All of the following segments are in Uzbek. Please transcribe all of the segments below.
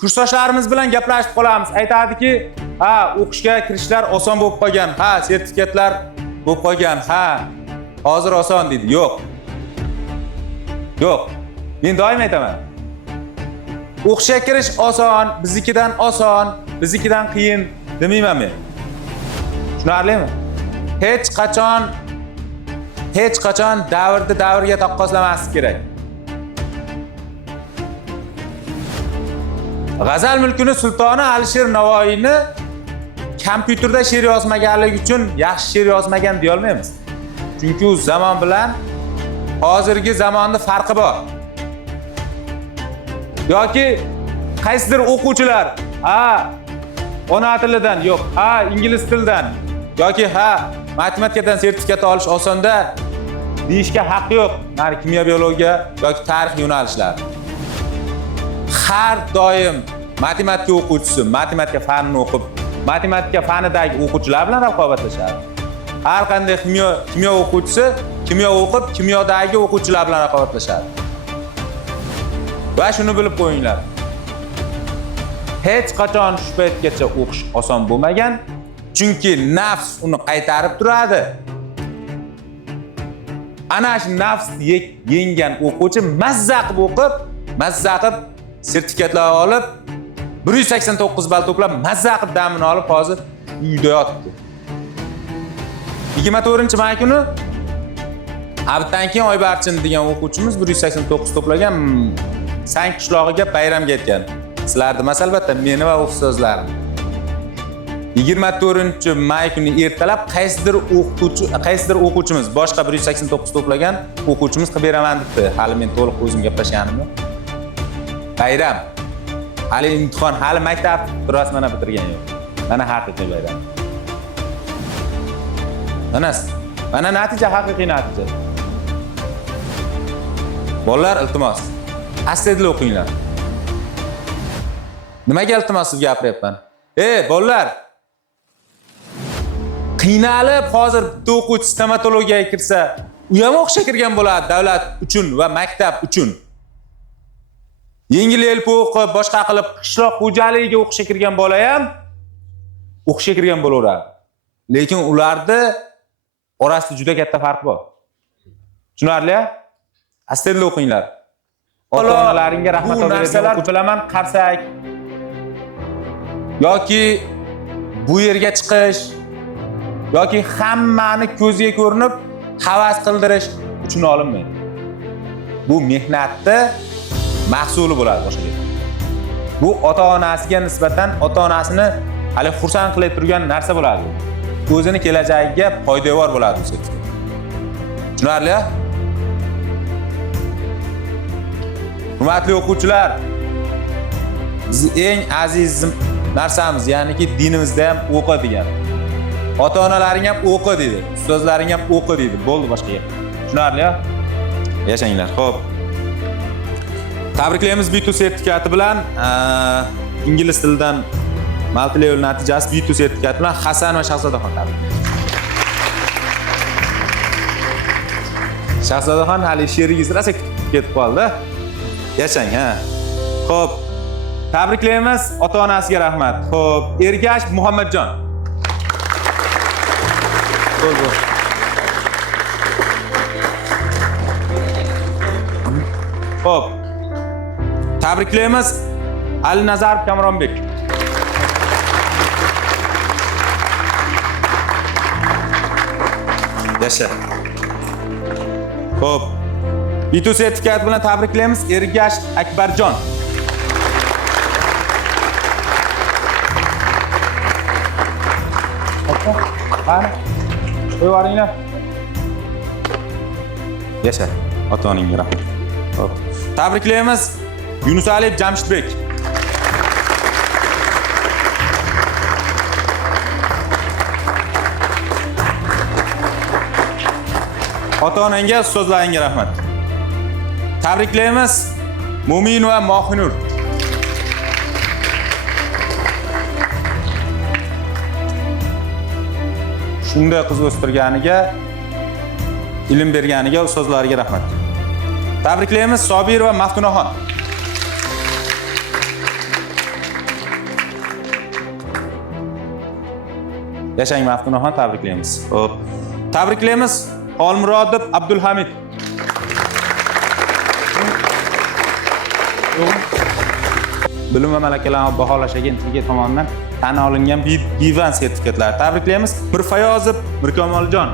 kursdoshlarimiz bilan gaplashib qolamiz. Aytadiki, ha, o'qishga kirishlar oson bo'lib qolgan. Ha, sertifikatlar bo'lib qolgan. Ha, hozir oson deydi. Yo'q. Yo'q. Men doim aytaman. O'qishga kirish oson, biznikidan qiyin demayman men. Tushunarlimi? Hech qachon davrga taqqoslamaslik kerak. G'azal mulkini sultoni Alisher Navoiyni kompyuterda she'r yozmaganligi uchun yaxshi she'r yozmagan deya olmaymiz. Chunki u zamon bilan hozirgi zamonning farqi bor. Yoki qaysidir o'quvchilar, ha, ona tilidan yo'q, ha, ingliz tilidan yoki ha, matematikadan sertifikat olish osonda deyishga haqqi yo'q. Mana kimyo, biologiya yoki tarix yo'nalishlari. Har doim matematika o'quvchisi matematika fanini o'qib, matematika fanidagi o'quvchilar bilan raqobatlashadi. Har qanday kimyo o'quvchisi kimyo o'qib, kimyodagi o'quvchilar bilan raqobatlashadi. Va shuni bilib qo'yinglar. Hech qachon shu paytgacha o'qish oson bo'lmagan, chunki nafs uni qaytarib turadi. Ana shu nafs yenggan o'quvchi mazza qilib o'qib, mazza qilib sertifikatlar olib 189 ball to'plab mazza qilib damini olib hozir uyda yotibdi. 24-may kuni Abdan keyin Oybarchin degan o'quvchimiz 189 to'plagan Sang qishlog'iga bayramga ketgan. Sizlar demas albatta meni va ustozlarim. 24-may kuni ertalab qaysidir o'quvchimiz boshqa 189 to'plagan o'quvchimiz qilib beraman debdi. Hali men to'liq o'zim gaplashganimni. Bayram. Hali imtihon, hali maktab rasman bitirgan yo'q. Mana haqiqiy bayram. Mana natija haqiqiy natija. Bolalar iltimos, astag'firullah o'qinglar. Nimaga iltimos sizga gapiryapman? Bolalar. Qiynalib hozir bitta o'quvchi stomatologiyaga kirsa, u ham o'qishga kirgan bo'ladi davlat uchun va maktab uchun. Yengil elpi o'qib, boshqa qilib qishloq xo'jaligiga o'qishga kirgan bola ham o'qishga kirgan bo'laveradi. Lekin ularda orasida juda katta farq bor. Tushunarli? Astag'firullah o'qinglar. Ota-onalaringga rahmat aytinglar. Bilaman, qarsak yoki bu yerga chiqish yoki hammani ko'ziga ko'rinib havas qildirish uchun olinmaydi. Bu mehnatni mahsuli bo'ladi boshqa. Bu ota-onasiga nisbatan ota-onasini hali xursand qilib turgan narsa bo'ladi. O'zini kelajagiga foydavor bo'ladi bu sertifikat. Tushunarli? Hurmatli o'quvchilar, biz eng aziz narsamiz, ya'niki dinimizda ham o'qi degan. Ota-onalaring ham o'qi deydi, ustozlaring ham o'qi deydi. Bo'ldi boshqa gap. Tushunarli? Yashanglar. Xo'p. Tabriklaymiz B2 sertifikati bilan ingliz tilidan multi level natijasi B2 sertifikati bilan Hasan va Shahzodaxon tabriklaymiz. Shahzodaxon hali she'ringiz rosa ketib qoldi. Yashang, ha. Xo'p. Tabriklaymiz, ota-onasiga rahmat. Xo'p, Ergash Muhammadjon. Bo'ldi. Xo'p. Tabriklaymiz Ali Nazarov Kamronbek. Yasha. Xo'p. B2 sertifikat bilan tabriklaymiz Ergash Akbarjon. Qani? Qo'yvaringlar. Yasha. Ota-onangga rahmat. Xo'p. Tabriklaymiz Yunusaliyev Jamshidbek. Ota-onangga, ustozlaringga rahmat. Tabriklaymiz Mo'minova Mohinur. Shunday qiz o'stirganiga, ilm berganiga ustozlariga rahmat. Tabriklaymiz Sobir va Maftunaxon. Yashang Maftunaxon, tabriklaymiz. Xo'p. Tabriklaymiz Xolmurodov Abdulhamid. Bilim va malakalarni baholash agentligi tomonidan tan olingan divan sertifikatlari. Tabriklaymiz Mirfayozov Mirkomiljon.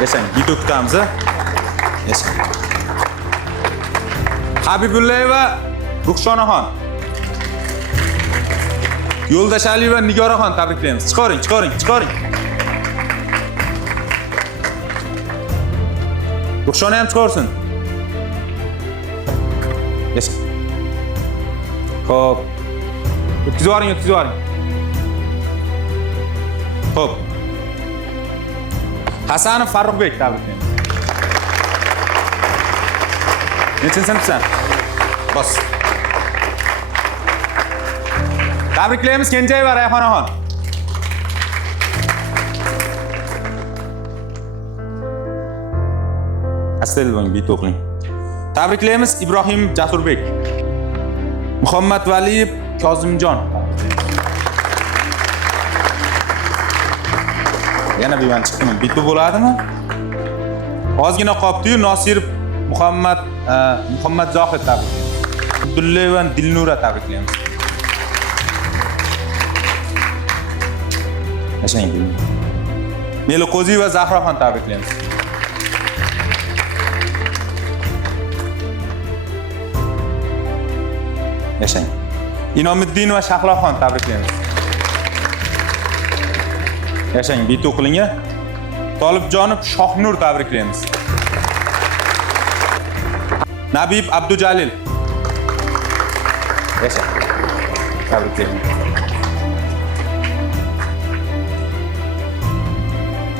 Yashang, bitta kutamiz. Yashang. Habibullayeva Ruxshonaxon. Yo'ldosh Aliyeva Nigoraxon, tabriklaymiz. Chiqaring. Ruxshona ham chiqarsin. Yashang. Xo'p. O'tkazib yuboring. Xo'p. Hasanov Farruxbek, tabriklaymiz. Nechinchi sinfsan? Bos. Tabriklaymiz Kenjayeva Rayhonaxon. Astel bo'ling, bitta o'qing. Tabriklaymiz Ibrohim Jasurbek. Muhammad Valiyev Kozimjon. Yana bir chiqdimi? Bitta bo'ladimi? Ozgina qolibdi-yu, Nosirov Muhammad Zohid, tabriklaymiz. Abdullayeva Dilnura, tabriklaymiz. Yashang. Meliqo'ziyeva Zahroxon, tabriklaymiz. Yashang. Inomiddinova Shahloxon, tabriklaymiz. Yashang, bitta o'qilinga. Tolibjonov Shohnur, tabriklaymiz. Nabib Abdujalil. Yashang. Tabriklaymiz.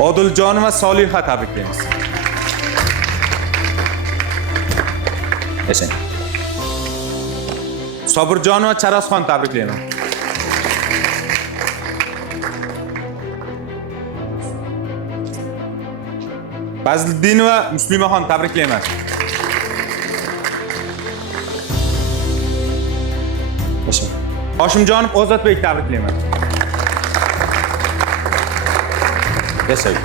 Odiljonova Soliha, tabriklaymiz. Yashang. Sobirjonova Charosxon, tabriklayman. Bazliddinova Muslimaxon, tabriklayman. Hoshimjonov Ozodbek, tabriklayman. Yashang.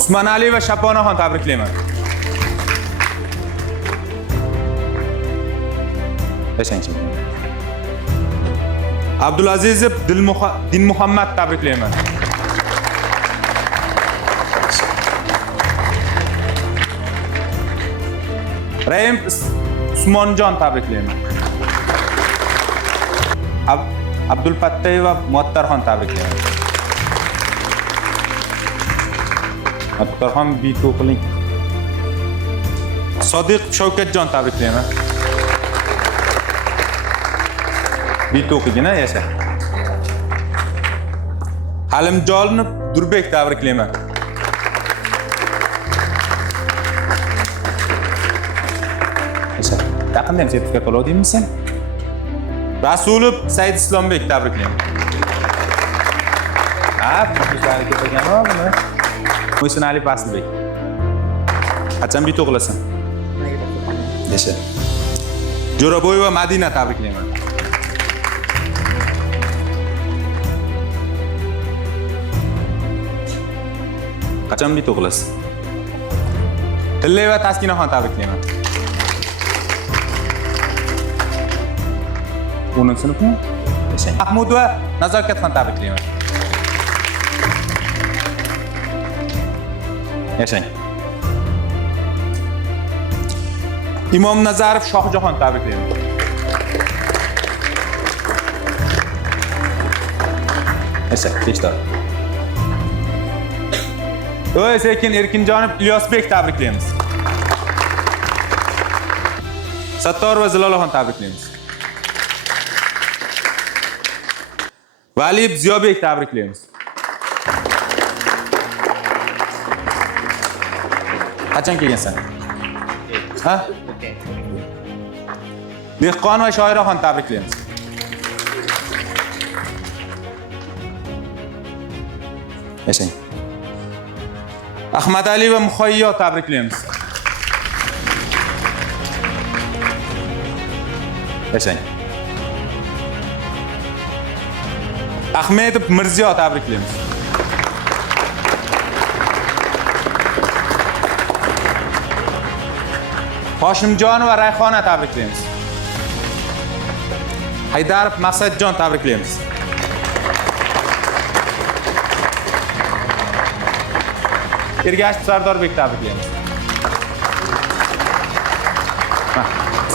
Usmonaliyeva Shaponaxon, tabriklayman. Yashang. Abdulazizov Dinmuhammad, tabriklayman. Raim Usmonjon, tabriklayman. Abdulfattayeva Muattarxon, tabriklayman. Muattarxon bitta o'qiling. Sodiq Shavkatjon, tabriklayman. Bitta o'qigina, yasha. Halimjonov Durbek, tabriklayman. Yasha. Yaqinda ham sertifikat oladingmi sen? Rasulov Said Islombek, tabriklayman. Muxlislarga ketganmi buni? Mo'sinali Faslbek. Qachon bitta o'qilasan? Yasha. Jo'raboyeva Madina, tabriklayman. Qachon bitta o'qilasiz? Tillayeva Taskinaxon, tabriklayman. 10-sinfmi? Yashang. Mahmudova Nazokatxon, tabriklayman. Yashang. Imom Nazarov Shohjahon, tabriklayman. Yashang, kechtar. Sekin Erkinjonov Ilyosbek, tabriklaymiz. Sattorova Zilolaxon, tabriklaymiz. Valiyev Ziyobek, tabriklaymiz. Qachon kelgansan? Ha? Dehqonova Shoiraxon, tabriklaymiz. Yashang. Ahmadaliyeva Muhayyo, tabriklaymiz. Yashang. Ahmedov Mirziyo tabriklaymiz. Hoshimjonova Rayhona tabriklaymiz. Haydarov Maqsadjon tabriklaymiz. Ergashev Sardorbek tabriklaymiz.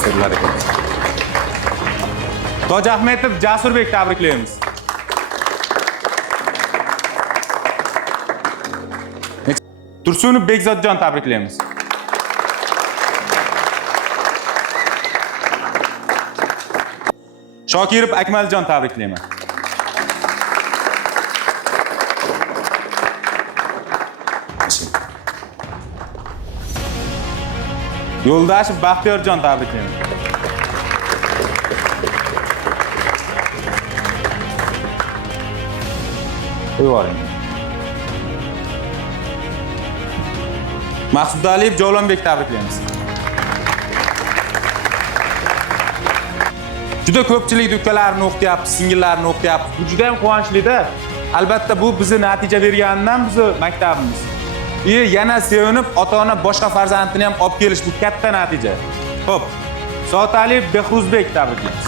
Sirlar ekan. Tojahmetov Jasurbek tabriklaymiz. Tursunov Bekzodjon tabriklaymiz. Shokirov Akmaljon tabriklayman. Yo'ldashev Baxtiyorjon tabriklayman. Qo'ying. Maqsud Aliyev Javlonbek tabriklaymiz. Juda ko'pchilik ukalarni o'qiyapti, singillarni o'qiyapti. Bu juda ham quvonchli-da. Albatta bu bizni natija berganidan bizni maktabimiz. Yana sevinib, ota-ona boshqa farzandini ham olib kelish bu katta natija. Xo'p. Soataliyev Behruzbek tabriklaymiz.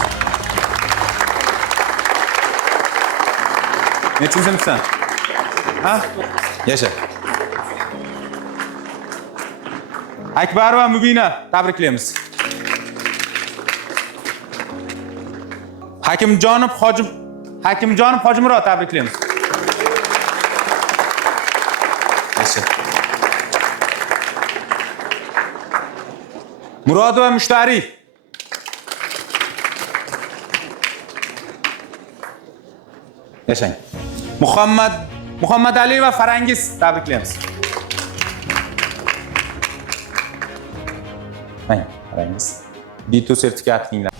Nechinchi sinfsan? Ha? Yasha. Akbarova Mubina tabriklaymiz. Hakimjonov Hojimurod tabriklaymiz. Yasha. Murodova Mushtariy. Yashang. Muhammad Ali va Farangiz tabriklaymiz. Mana Farangiz. B2 sertifikatinglar.